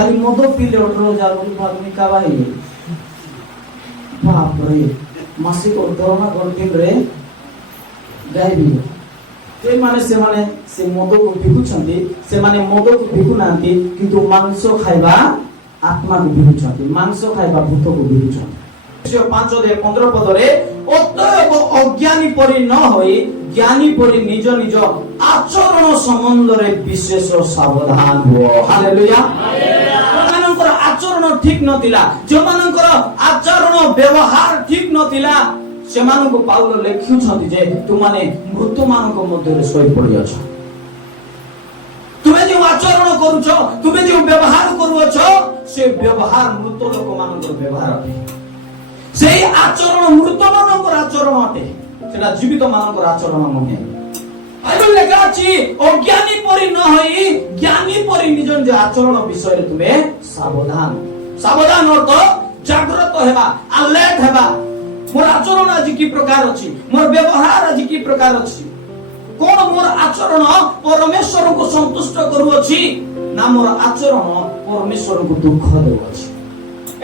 खाली मद पीले 18,000 आदमी का भाई बाप रे मासिक दरमा करथिन रे गायबी ए माने से मद को बिकुछंती से माने मद को बिकु नांती किंतु मांस खाइबा आत्मा को बिकुछंती मांस खाइबा भूत को बिकुछंती 5:15 पदरे अतएव अज्ञानी परि न होई ज्ञानी परि निज निज आचरण संबंध रे विशेष सावधान हो हालेलुया मानकर आचरण ठीक नथिला जो मानकर आचरण व्यवहार ठीक नथिला से मानको पाउलो लेखुछंती जे तुमाने मृत्यु मानको मध्ये रे सोई पड़ी अछ तुमे जो आचरण करूछो तुमे जो व्यवहार करूछो से व्यवहार मृत लोक मानकर व्यवहार अटे से आचरण मृत मानकर आचरण अटे सेटा जीवित मानकर आचरण नहे बाइबल लेखा अछि अज्ञानी परि न होई ज्ञानी परि निज निज आचरण विषय रे तुमे सावधान अर्थ जागृत हेबा अलर्ट हेबा मोर आचरण आज की प्रकार अछि मोर व्यवहार आज की प्रकार अछि कोन मोर आचरण परमेश्वर को संतुष्ट करू अछि ना मोर आचरण परमेश्वर को दुख देउ अछि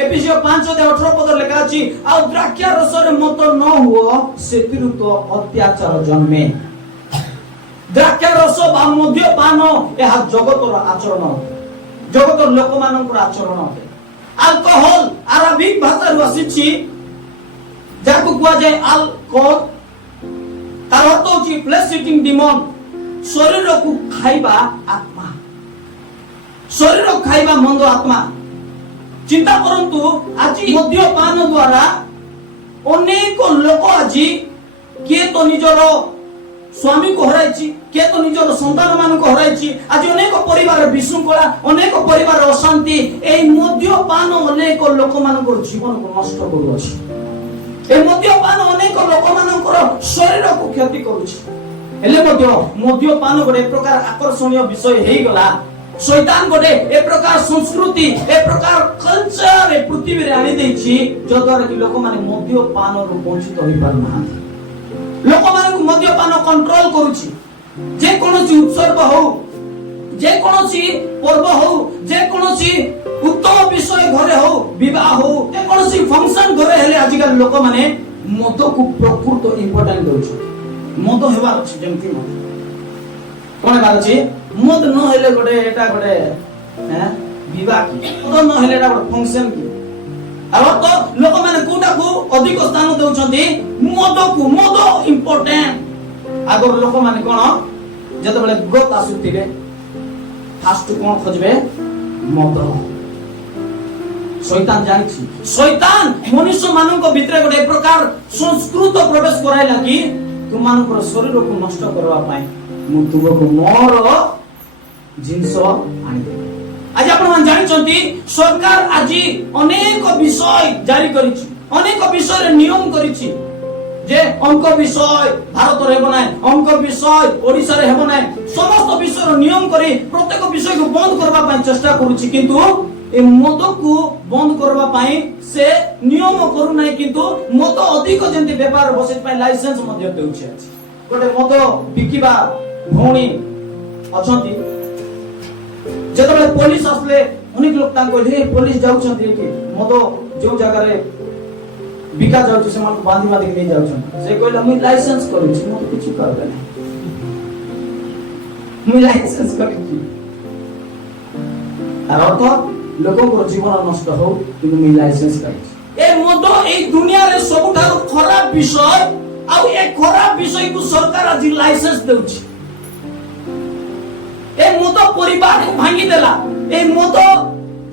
एफिसियो 5:18 पद लेखा अछि आ द्राक्षा रस रे मत न हुओ सेतिरु तो अत्याचार जन्मे द्राक्षा रस बा मद्यपान एहा जगतर आचरण जगतर लोक मानकर आचरण अल्कोहल अरबिक भाषा रो आसीछि जाको कुआ जाय अल्कोहल तार अर्थ होछि फ्लेश ईटिंग डिमन शरीर को खाइबा आत्मा शरीर को खाइबा मंद आत्मा चिंता करंतु आज मद्यपान द्वारा अनेक लोक आज किए तो निजर स्वामी को हराइछि किए तो निजर संतान मान को हराइछि आज अनेक परिवार विशृंखला अनेक परिवार अशांति ए मद्यपान अनेक लोक मान को जीवन को नष्ट करू अछि ए मद्यपान अनेक लोक मान को शरीर को क्षति करूछि हेले मद्यपान गोटे प्रकार आकर्षणीय विषय हेई गला शैतान गोटे ए प्रकार संस्कृति ए प्रकार कल्चर ए पृथ्वी रे आनी देछि जो द्वारा कि लोक माने मद्यपान रु वंचित होई पार ना लोक माने को मद्यपान कंट्रोल करूछि जे कोनोसी उत्सव हो जे कोनोसी पर्व हो जे कोनोसी उत्तम विषय घरे हो विवाह हो जे कोनोसी फंक्शन घरे हेले आजिकल लोक माने मद को प्रकृत इंपोर्टेंट दोछि मद हेबा अछि जेमति कोन बात अछि मद न हेले गोटे एटा गोटे विवाह की मद न हेले एटा गोटे फंक्शन की अब तो लोक माने कोटा को अधिक स्थान देउछंती मद इंपोर्टेंट आगर लोक माने कोन जते बेले गत आसुतिबे फास्ट कोन खोजबे मद शैतान जानिछि शैतान मनुष्य मानक भितरे गोटे प्रकार संस्कृत प्रवेश कराइला कि तुमानकर शरीर को नष्ट करबा पई मु तुमको मोर जिंस आनि दे आज आपण मान जानिछंती सरकार आज अनेक विषय जारी करिछि अनेक विषय रे नियम करिछि जे अंक विषय भारत रे हेबो नै अंक विषय ओडिसा रे हेबो नै समस्त विषय रो नियम करी प्रत्येक विषय को बंद करबा पई चेष्टा करूछि किंतु ए मद को बंद करबा पई से नियम करू नै किंतु मद अधिक जेंति व्यापार बसेत पई लाइसेंस मध्ये देउछि गोटे मद बिकिबा भौणी अछंती जेतबे पुलिस असले अनेक लोक तांको हे पुलिस जाउछंती एठी मद जो जगह रे बिका जाउछ से मन बांधी बांधी नै जाउछन से कहला मुई लाइसेंस करूछि मत किछु करबे नै मुई लाइसेंस करूछि आर अर्थ लोकको जीवन नष्ट हो किंतु मुई लाइसेंस करूछि ए मद ए दुनिया रे सबठार खराब विषय आ ए खराब विषय को सरकार आज लाइसेंस देउछि ए मद परिवार को भांगी देला ए मद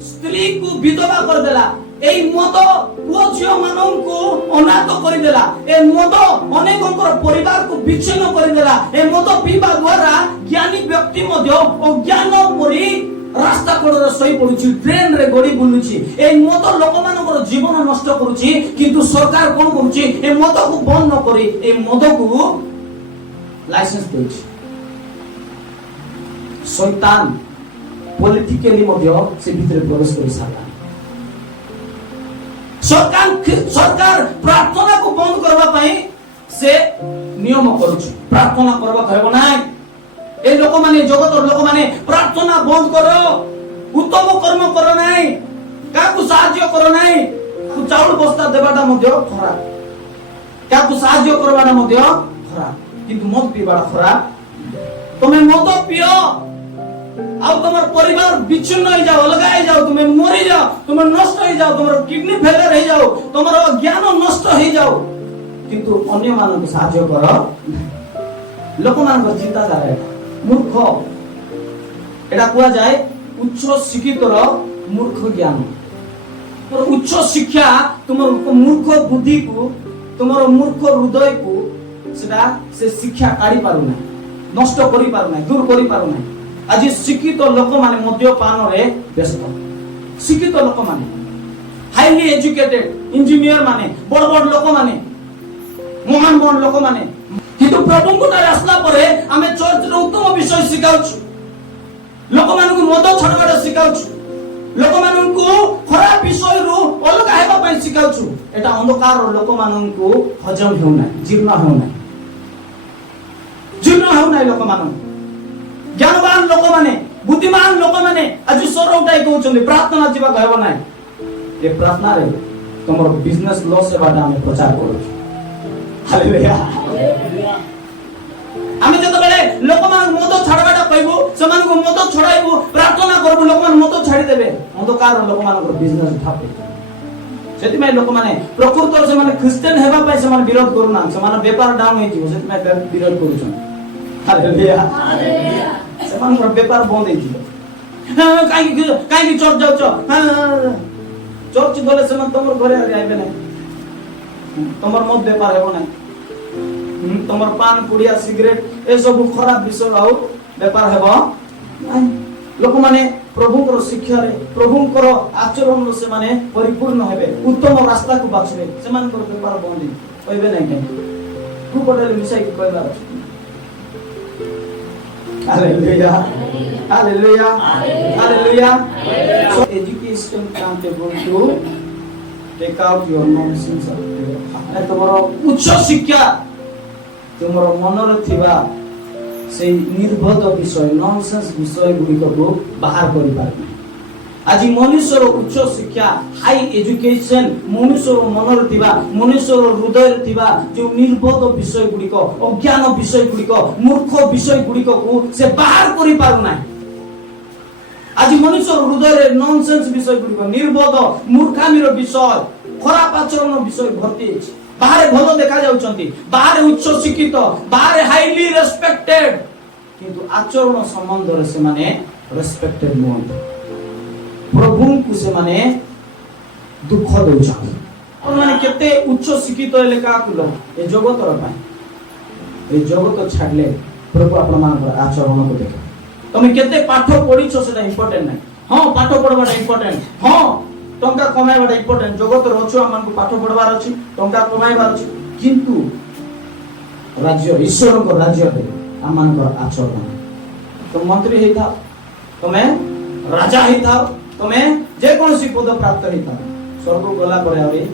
स्त्री को विधवा कर देला ए मद पुओ झियो मानन को अनाथ कर देला ए मद अनेककर परिवार को विच्छिन्न कर देला ए मद पीबा द्वारा ज्ञानी व्यक्ति मध्ये अज्ञान परि रास्ता कोडर सही पडुछि ट्रेन रे गडी बुलुछि ए मद लोक मानकर जीवन नष्ट करूछि किंतु सरकार कोन करूछि ए मद को बंद न करी ए मद को लाइसेंस देउछि शैतान पॉलिटिकली मध्ये से भीतर प्रवेश कर सारा सरकार प्रार्थना को बंद करबा पई से नियम करूछि प्रार्थना करबा कहबो नै ए लोक माने जगत लोक माने प्रार्थना बंद करो उत्तम कर्म कर नाही, काकु साहाय्य कर नाही, चाउल बस्ता देबाटा मध्य खराब, काकु साहाय्य करबाटा मध्य खराब, किंतु मद पीबाटा खराब। तुमे मद पियो आउ तुमर परिवार विच्छिन्न हो जाओ, अलग हो जाओ, तुमे मरी जाओ, तुमे नष्ट हो जाओ, तुमर किडनी फेलियर हो जाओ, तुमर ज्ञान नष्ट हो जाओ, किंतु अन्य मानक साहाय्य कर। लोक मानक चिंताधारा है मूर्ख, एटा कुआ जाए उच्च शिक्षितर मूर्ख ज्ञान। पर उच्च शिक्षा तुमर मूर्ख बुद्धि को, तुमर मूर्ख हृदय को सेटा से शिक्षा काढी पारु ना, नष्ट करि पारु ना, दूर करि पारु ना। आज शिक्षित लोक माने मद्यपान रे व्यस्त, शिक्षित लोक माने हाईली एजुकेटेड इंजीनियर माने बड़ बड़ लोक माने महान महान लोक माने, किंतु प्रभु को आसला परे आमे चर्च रे उत्तम विषय सिखाउछु, लोक मानकु मद छडबाटा सिखाउछु, लोक मानकु खराब विषय रु अलग हेबा पई सिखाउछु। एटा अंधकार लोक मानकु हजम हेउ ना, जीर्ण हेउ ना, जीर्ण हेउ ना। लोक मानकु ज्ञानवान लोक माने, बुद्धिमान लोक माने आज स्वर उठाई कहउछन प्रार्थना जीवा कहबो ना, ए प्रार्थना रे तमरो बिजनेस लॉस हेबाटा हम प्रचार करू। हालेलुया। आमे जत बेले लोक मान मद छाडबाटा कहबो, समान को मद छडाइबो, प्रार्थना करबो, लोक मान मद छाडी देबे, अंधकार लोक मान को बिजनेस उठाबे। सेति में लोक माने प्रकृत से माने क्रिश्चियन हेबा पई से माने विरोध करू ना, से माने व्यापार डाउन होई जिवो, सेति में विरोध करूछन। हालेलुया। हालेलुया। से मान को व्यापार बंद होई जिवो, काई चर्च जाउछ, चर्च गले से तमर घरे आइबे ना, तमर मद व्यापार हेबो ना, तमर पान पुड़िया सिगरेट ए सब खराब विषय आउ व्यापार हेबो नाही। लोक माने प्रभुकर शिक्षा रे, प्रभुकर आचरण से माने परिपूर्ण हेबे, उत्तम रास्ता को बाछबे, से मान को व्यापार बंद होइबे नाही के तू पडले मिसाई को कहला। Hallelujah. Hallelujah. Hallelujah. So education accountable to take out your nonsense। तमरो उच्च शिक्षा तुमर मनर थिबा से निर्बोध विषय, नॉनसेंस विषय गुडी को बाहर करि पारबे। आज मनुष्यर उच्च शिक्षा, हाई एजुकेशन, मनुष्यर मनर थिबा, मनुष्यर हृदय थिबा जो निर्बोध विषय गुडी को, अज्ञान विषय गुडी को, मूर्ख विषय गुडी को से बाहर करि पारु ना। आज मनुष्यर हृदय रे नॉनसेंस विषय गुडी को, निर्बोध मूर्खामीर विषय, खराब आचरण विषय भर्ती अछि। बाहर भलो देखा जाउछंती, बाहर उच्च शिक्षित, बाहर हाईली रेस्पेक्टेड, किंतु आचरण संबंध रे से माने रेस्पेक्टेड नोट। प्रभु को से माने दुख दउछन। और माने केते उच्च शिक्षित हेले का कुलो ए जगत रो पाए, ए जगत छाडले प्रभु आपन मानकर आचरण को देखे। तमे केते पाठ पढिछो सेटा इंपोर्टेंट नै। हां पाठ पढबाटा इंपोर्टेंट, हां टंका कमाइबाटा इंपोर्टेंट, जगत रो अछु हमन को पाठ पढबार अछि, टंका कमाइबार अछि, किंतु राज्य ईश्वर को राज्य है हमन को आचरण। तो मंत्री हेता, तमे राजा हेता, तमे जे कोनसी पद प्राप्त हेता, स्वर्ग गला परे आबे।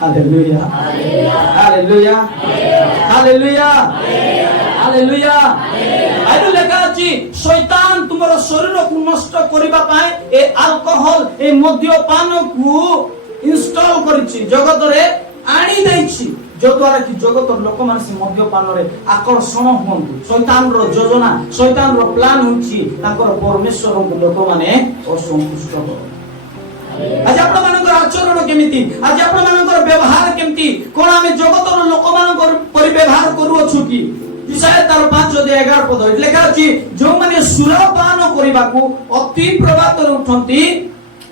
हालेलुया। हालेलुया। हालेलुया। हालेलुया। आइलो लेखा अछि शैतान तुमरो शरीर को नष्ट करिबा पाए ए अल्कोहल, ए मद्यपान को इंस्टॉल करिछि, जगत रे आनी दैछि, जो द्वारा कि जगत लोक मान से मद्यपान रे आकर्षण होंतु। शैतान रो योजना, शैतान रो प्लान होछि ताकर परमेश्वर को लोक माने असंतुष्ट कर। आज आपण मानकर आचरण केमिति, आज आपण मानकर व्यवहार केमिति, कोन आमे जगत रो लोक मानकर परिव्यवहार करू अछु कि विषय तार 5:11 पद लेखा अछि, जो माने सुरपान करिबाकू अति प्रभात रे उठंती,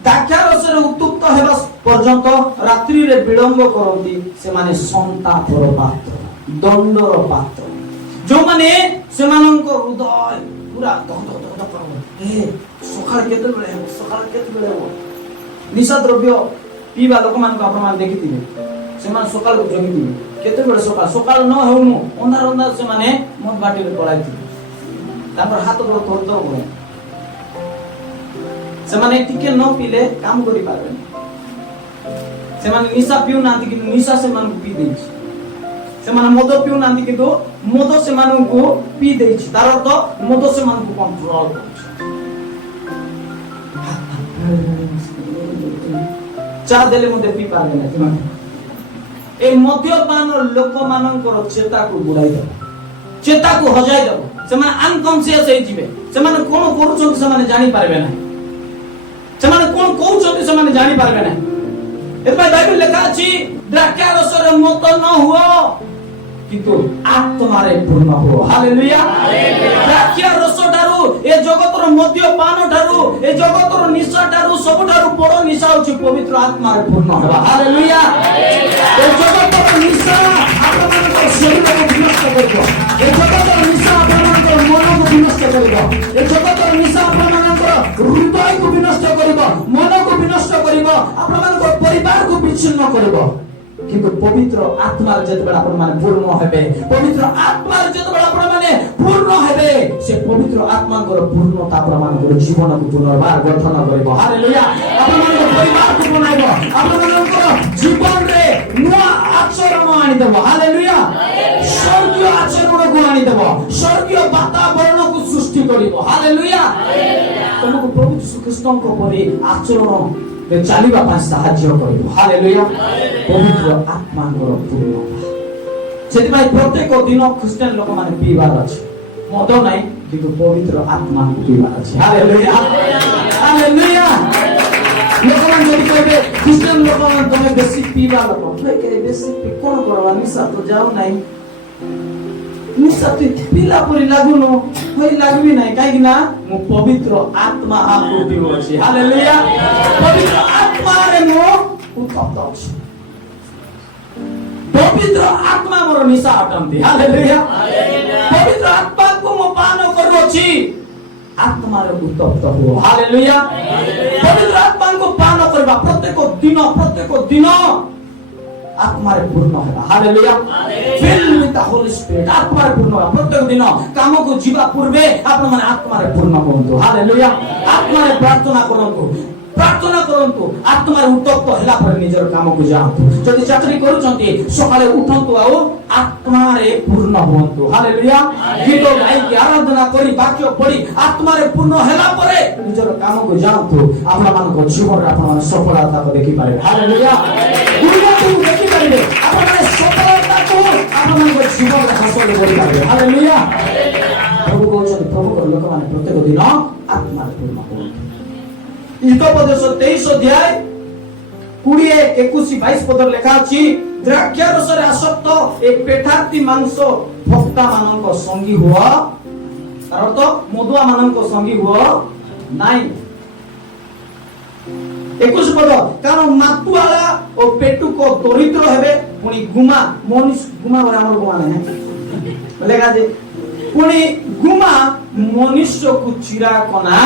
दाख्यारस रे उत्तप्त हेबा पर्यंत रात्रि रे विलंब करंती, से माने संतापर पात्र, दंडर पात्र। जो माने सेमानक हृदय पूरा धक धक धक करबो, ए सकाळ केते बेले हो, सकाळ केते बेले हो। निशा द्रव्य पीबा लोक मान को आपण मान देखिथिबे, सेमान सकाळ को जगिथिबे, केते बेले सकाळ सकाळ न होउनु अंधार अंधार से माने मद बाटी रे पळाइथिबे, तापर हाथ गोड़ थर थर हो, से माने टिके न पीले काम करि पारबे, से माने निशा पिउ ना कि निशा से मान पी देछि, ସେମାନେ ମଦ ପିଉନାହାନ୍ତି କିନ୍ତୁ ମଦ ସେମାନଙ୍କୁ ପିଇ ଦେଇଛି। ତାର ଅର୍ଥ ମଦ ସେମାନଙ୍କୁ କଣ୍ଟ୍ରୋଲ କରୁଛି। ଚା ଦେଲେ ମଧ୍ୟ ପିଇ ପାରିବେ ନା ସେମାନେ। ଏ ମଦ୍ୟପାନ ଲୋକମାନଙ୍କର ଚେତାକୁ ବୁଡାଇ ଦେବ, ଚେତାକୁ ହଜାଇ ଦେବ। ସେମାନେ ଅନକନସିୟସ୍ ହେଇଯିବେ। ସେମାନେ କଣ କରୁଛନ୍ତି ସେମାନେ ଜାଣିପାରିବେ ନାହିଁ। ସେମାନେ କଣ କହୁଛନ୍ତି ସେମାନେ ଜାଣିପାରିବେ ନାହିଁ। ଏଥିପାଇଁ ବାଇବେଲ ଲେଖା ଅଛି ଦ୍ରାକ୍ଷା ରସରେ ମତ ନ ହୁଅ କିନ୍ତୁ ଆତ୍ମାରେ ପୂର୍ଣ୍ଣ ହୁଅ। ହାଲେଲୁୟା। ଦ୍ରାକ୍ଷା ରସ ଠାରୁ ଏ ଜଗତର ମଦ୍ୟପାନ ଠାରୁ ଏ ଜଗତର ନିଶା ଠାରୁ ସବୁଠାରୁ ବଡ଼ ନିଶା ହେଉଛି ପବିତ୍ର ଆତ୍ମାରେ ପୂର୍ଣ୍ଣ ହେବା। ହାଲେଲୁୟା। ଏ ଜଗତର ନିଶା ଆପଣମାନଙ୍କର ଶରୀରକୁ ବିନଷ୍ଟ କରିବ। ଏ ଜଗତର ନିଶା ଆପଣମାନଙ୍କର ମନକୁ ବିନଷ୍ଟ କରିବ। ଏ ଜଗତର ନିଶା ଆପଣମାନଙ୍କର ହୃଦୟକୁ ବିନଷ୍ଟ କରିବ, ମନକୁ ବିନଷ୍ଟ କରିବ, ଆପଣମାନଙ୍କର ପରିବାରକୁ ବିଚ୍ଛିନ୍ନ କରିବ। কিন্তু পবিত্র আত্মার যেতবেলা আপনারা পূর্ণ হবে, পবিত্র আত্মার যেতবেলা আপনারা পূর্ণ হবে, সে পবিত্র আত্মার পূর্ণতা আপনাদের জীবনকে পুনর্বার গঠন করিব। হালেলুয়া। আপনাদের পরিবারকে বনাইব, আপনাদের জীবনে নয়া আচরণ আনি দেব। হালেলুয়া। স্বর্গীয় আচরণকে আনি দেব, স্বর্গীয় বাতাবরণকে সৃষ্টি করিব। হালেলুয়া। তোমাকে প্রভু যীশু খ্রিস্টଙ୍କ পরি আচরণ ଚାଲିବା ପାଇଁ ସାହାଯ୍ୟ କରିବ। ହାଲେଲୁୟା। ପବିତ୍ର ଆତ୍ମାଙ୍କର ପୂର୍ଣ୍ଣତା। ସେଥିପାଇଁ ପ୍ରତ୍ୟେକ ଦିନ ଖ୍ରୀଷ୍ଟିଆନ ଲୋକମାନେ ପିଇବାର ଅଛି। ମଦ ନାହିଁ କିନ୍ତୁ ପବିତ୍ର ଆତ୍ମାକୁ ପିଇବାର ଅଛି। ହାଲେଲୁୟା। ହାଲେଲୁୟା। ଲୋକମାନେ ଯଦି କହିବେ ଖ୍ରୀଷ୍ଟିଆନ ଲୋକମାନେ ତମେ ବେଶୀ ପିଇବା ଲୋକ, ବେଶୀ କଣ କରବା, ନିଶା ତ ଯାଉ ନାହିଁ, ନିଶା ପିଲା ପରି ଲାଗୁନୁ, ଲାଗିବି ନାହିଁ, କାହିଁକି ନା ମୁଁ ପବିତ୍ର ଆତ୍ମା ଆକୃତି ଅଛି। ହାଲେଲୁୟା। ପବିତ୍ର ଆତ୍ମାରେ ମୁଁ ଉତ୍ତପ୍ତ ଅଛି। ପବିତ୍ର ଆତ୍ମା ମୋର ନିଶା ଅଟନ୍ତି। ହାଲେଲୁୟା। ପବିତ୍ର ଆତ୍ମାକୁ ମୁଁ ପାନ କରୁଅଛି, ଆତ୍ମାରେ ଉତ୍ତପ୍ତ ହୁଅ। ହାଲେଲୁୟା। ପବିତ୍ର ଆତ୍ମାକୁ ପାନ କରିବା ପ୍ରତ୍ୟେକ ଦିନ ଆତ୍ମାରେ ପୂର୍ଣ୍ଣ ହେବା। Hallelujah. filled with the Holy Spirit, ଆତ୍ମାରେ ପୂର୍ଣ୍ଣ ହେବା। ପ୍ରତ୍ୟେକ ଦିନ କାମକୁ ଯିବା ପୂର୍ବେ ଆପଣମାନେ ଆତ୍ମାରେ ପୂର୍ଣ୍ଣ ହୁଅନ୍ତୁ। ହାଲେଲୁୟା। ଆତ୍ମାରେ ପ୍ରାର୍ଥନା କରନ୍ତୁ, ପ୍ରାର୍ଥନା କରନ୍ତୁ, ଆତ୍ମାରେ ଉତ୍ତପ୍ତ ହେଲା ପରେ ନିଜର କାମକୁ ଯାଆନ୍ତୁ। ଯଦି ଚାକରି କରୁଛନ୍ତି ସକାଳେ ଉଠନ୍ତୁ ଆଉ ଆତ୍ମାରେ ପୂର୍ଣ୍ଣ ହୁଅନ୍ତୁ। ହାଲେଲୁୟା। ଗୀତ ଗାଇକି ଆରାଧନା କରି ବାକ୍ୟ ପଢି ଆତ୍ମାରେ ପୂର୍ଣ୍ଣ ହେଲା ପରେ ନିଜର କାମକୁ ଯାଆନ୍ତୁ। ଆପଣମାନଙ୍କ ଜୀବନରେ ଆପଣମାନେ ସଫଳତାକୁ ଦେଖିପାରିବେ। ହାଲେଲୁୟା। ଦେଖିପାରିବେ ଆପଣମାନେ ସଫଳତାକୁ ଆପଣମାନଙ୍କ ଜୀବନରେ ହାସଲ କରିପାରିବେ। ହାଲେଲୁୟା। ପ୍ରଭୁ କହୁଛନ୍ତି ପ୍ରଭୁଙ୍କର ଲୋକମାନେ ପ୍ରତ୍ୟେକ ଦିନ ଆତ୍ମାରେ ପୂର୍ଣ୍ଣ ହୁଅନ୍ତୁ। ହିତୋପଦେଶ 23 ଅଧ୍ୟାୟ 20, 21, 22 ପଦରେ ଲେଖା ଅଛି ଦ୍ରାକ୍ଷା ରସରେ ଆସକ୍ତ ଏ ପେଠାର୍ଥୀ ମାଂସ ଭକ୍ତା ମାନଙ୍କ ସଙ୍ଗୀ ହୁଅ। ତାର ଅର୍ଥ ମଦୁଆ ମାନଙ୍କ ସଙ୍ଗୀ ହୁଅ ନାହିଁ। 21 ପଦ କାରଣ ମାତୁଆଳା ଓ ପେଟୁକ ଦରିଦ୍ର ହେବେ, ପୁଣି ଗୁମା ଗୁମା ଆମର ଗୁମା ନାହିଁ ଲେଖା ଯେ ପୁଣି ଗୁମା ମନୁଷ୍ୟକୁ ଚିରା କନା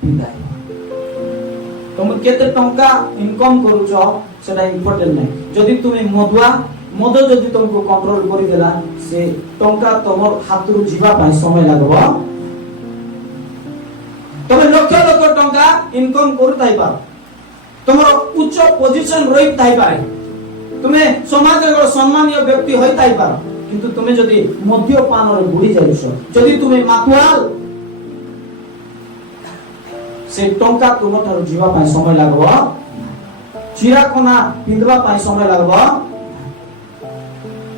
ପିନ୍ଧାଏ। তুমি কেতে টঙ্কা ইনকম করুছ সেটা ইম্পর্টেন্ট নাই। যদি তুমি মদ যদি তোমাকে কন্ট্রোল করে দেলা, সে টঙ্কা তোমার হাতରୁ ଯିବା ପାଇଁ সময় লাগব। তুমি লক্ষ লক্ষ টঙ্কা ইনকম করুতাই পার, তোমার উচ্চ পজিশন রই তাই পারে, তুমি সমাজের সম্মানীয় ব্যক্তি হইতাই পার, কিন্তু তুমি যদি মদ্যপানরে বুড়ি যাইছ, যদি তুমি মাতুয়াল, সে টঙ্কা তোমার ଯିବା ପାଇଁ সময় লাগব। চিরাকনা পিঁধবা ପାଇଁ সময় লাগব।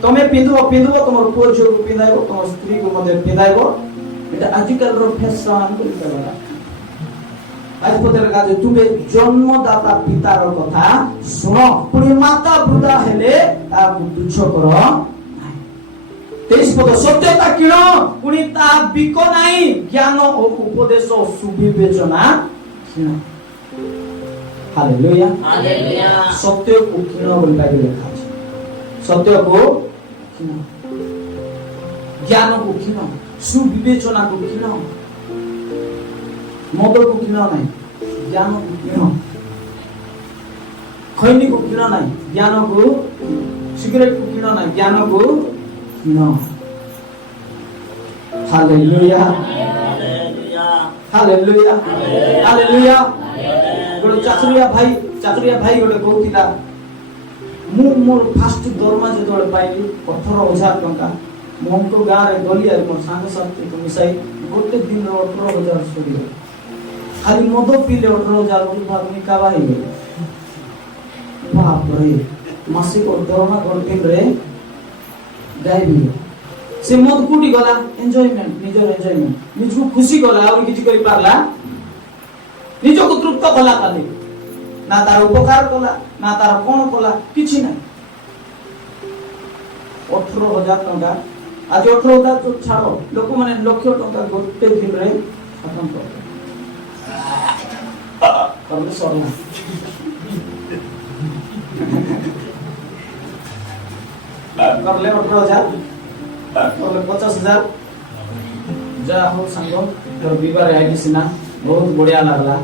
তুমি পিঁধব তোমার পুଅ ଝିଅକୁ ପିନ୍ଧାଇବ, তোমার ସ୍ତ୍ରୀକୁ ମଧ୍ୟ ପିନ୍ଧାଇବ। এটা ଆଜିକାଲିର ଫ୍ୟାସନ କରିଦେଲା। ଆଜି ପଦରେ କାଜେ ତୁମେ ଜନ୍ମଦାତା ପିତାର କଥା ଶୁଣ, ପୁଣି ମାତା ବୃଦ୍ଧା ହେଲେ ତାକୁ ତୁଚ୍ଛ କର। 23 ପଦ ସତ୍ୟତା କିଣ, ପୁଣି ତା ବିକ ନାହିଁ, ଜ୍ଞାନ ଓ ଉପଦେଶ ସୁବିବେଚନା କିଣ। ହାଲେଲୁୟା। ହାଲେଲୁୟା। ସତ୍ୟକୁ କିଣ ବୋଲି ବାଇବେଲ ଲେଖା ଅଛି। ସତ୍ୟକୁ କିଣ, ଜ୍ଞାନକୁ କିଣ, ସୁବିବେଚନାକୁ କିଣ। ମଦକୁ କିଣ ନାହିଁ, ଜ୍ଞାନକୁ କିଣ। ଖୈନିକୁ କିଣ ନାହିଁ, ଜ୍ଞାନକୁ, ସିଗାରେଟକୁ କିଣ ନାହିଁ, ଜ୍ଞାନକୁ କିଣ। ହାଲେଲୁୟା। ହାଲେଲୁୟା। ହାଲେଲୁୟା। ଗୋଟେ ଚାକରିଆ ଭାଇ ଗୋଟେ କହୁଥିଲା ମୁଁ ମୋର ଫାଷ୍ଟ ଦରମା ଯେତେବେଳେ ପାଇଲି 18,000 ଟଙ୍କା ମୋ ଗାଁରେ ଗଲି ମୋ ସାଙ୍ଗସାଥୀକୁ ମିଶାଇ ଗୋଟେ ଦିନର 18,000 ସରିଗଲା। ଖାଲି ମଦ ପିଇଲେ 18,000 ବୋଲି ଭାବୁନି କାବା ହେଇଗଲି। ବାପରେ ମାସିକ ଦରମା ଗୋଟେ ଦିନରେ ଗାଇବି। ସେ ମଦ କୋଉଠି ଗଲା? ଏନ୍ଜୟମେଣ୍ଟ, ନିଜର ଏନ୍ଜୟମେଣ୍ଟ, ନିଜକୁ ଖୁସି କଲା, ଆଉ କିଛି କରି ପାରିଲା? ନିଜକୁ ତୃପ୍ତ କଲା ଖାଲି, ନା ତାର ଉପକାର କଲା, ନା ତାର କଣ କଲା, କିଛି ନାହିଁ। 18,000 ଟଙ୍କା, ଆଜି 18,000 ତ ଛାଡ, ଲୋକମାନେ ଲକ୍ଷ ଟଙ୍କା ଗୋଟେ ଦିନରେ ଖତମ କରିଦେଲେ। ସରିଲା। करले 18,000, करले 50,000। जा हो संग तोर विवाह आइली सिना बहुत बढ़िया लागला।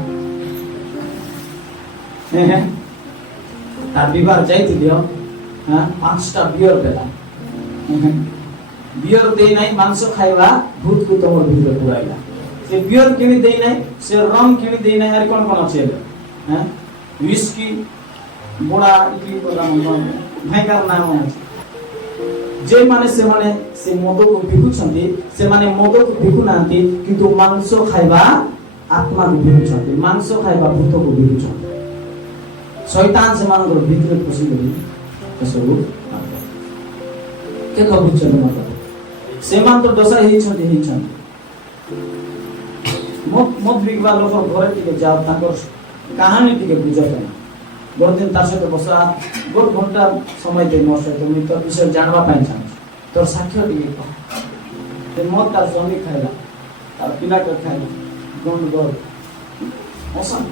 तार विवाह जाइति दियो, हां 5टा बियर देला। बियर देई नाही, मांस खाइबा भूत को तमर भितर पुराइला। से बियर किनी देई नाही, से रम किनी देई नाही, आर कोन कोन अछि? हां व्हिस्की बोडा इटली कोला मन भयंकर नाम अछि। जे माने से मद को बिकुछंती, से माने मद को बिकु नांती, किंतु मांस खाइबा आत्मा को बिकुछंती, मांस खाइबा भूत को बिकुछंती। शैतान से मानकर भीतर पसी गली सब के कबुचन मत से मान तो दशा ही छंती मत बिकवा लोक घरे टिके जाओ, ताकर कहानी टिके बुझत ना। बहुत दिन तार सहित बसा गोट घंटा समय दे मोर सहित मुई तो विषय जानवा पाई चाहूँ। तोर साक्ष्य टिके कह ते मत तार स्वामी खाइला, तार पिला के खाइला, गंड गल असन।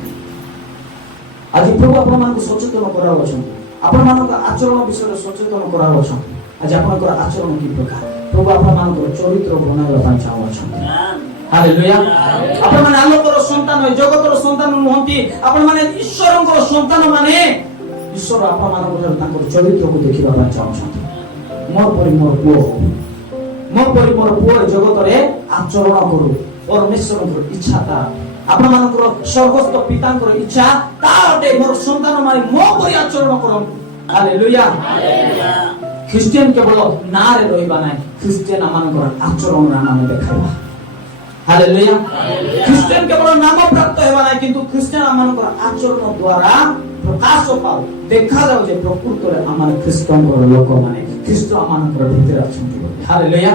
आज प्रभु आपण मानको सचेतन कराव अछंती, आपण मानको आचरण विषय सचेतन कराव अछंती। आज आपनकर आचरण की प्रकार प्रभु आपण मानको चरित्र बनाइबा पाई चाहू अछंती। हालेलुया। आपण माने आलोकर संतान, जगतर संतान नहंती, आपण माने ईश्वरंकर संतान, माने ईश्वर आपण मानको तांकर चरित्र को देखिबा पाई चाहू अछंती। मोर परि मोर पुओ जगतरे आचरण करू, परमेश्वरंकर इच्छा ता आपण मानकर स्वर्गस्थ पितांकर इच्छा ताटे मोर संतान माने मो परि आचरण करम। हालेलुया। ख्रिस्टियन केवल नारे रहिबा नाही, ख्रिस्टियन मानकर आचरण नामे देखाइबा। हालेलुया। ख्रिस्टियन केवल नाम प्राप्त हेबा नाही, किंतु ख्रिस्टियन मानकर आचरण द्वारा प्रकाश पाओ, देखा जाउ जे प्रकृत रे आमान ख्रिस्टियन लोक माने ख्रिस्ट आमानकर भीतर अछंती। हालेलुया।